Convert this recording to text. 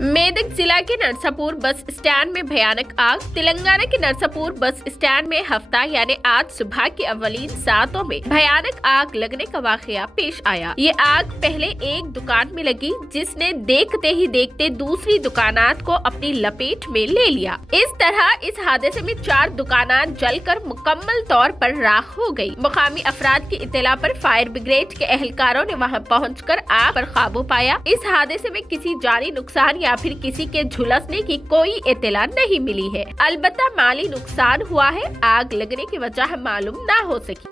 मेदक जिला के Narsapur bus stand में भयानक आग। तेलंगाना के नरसापुर बस स्टैंड में हफ्ता यानी आज सुबह की अवलीन सातों में भयानक आग लगने का वाकया पेश आया। ये आग पहले एक दुकान में लगी, जिसने देखते ही देखते दूसरी दुकानात को अपनी लपेट में ले लिया। इस तरह इस हादसे में 4 दुकानात जलकर मुकम्मल तौर पर राख हो गयी। मुकामी अफराद की इत्तला पर फायर ब्रिगेड के एहलकारों ने वहां पहुंचकर आग पर काबू पाया। इस हादसे में किसी जानी नुकसान या फिर किसी के झुलसने की कोई इत्तला नहीं मिली है। अलबत्ता माली नुकसान हुआ है। आग लगने की वजह मालूम न हो सकी।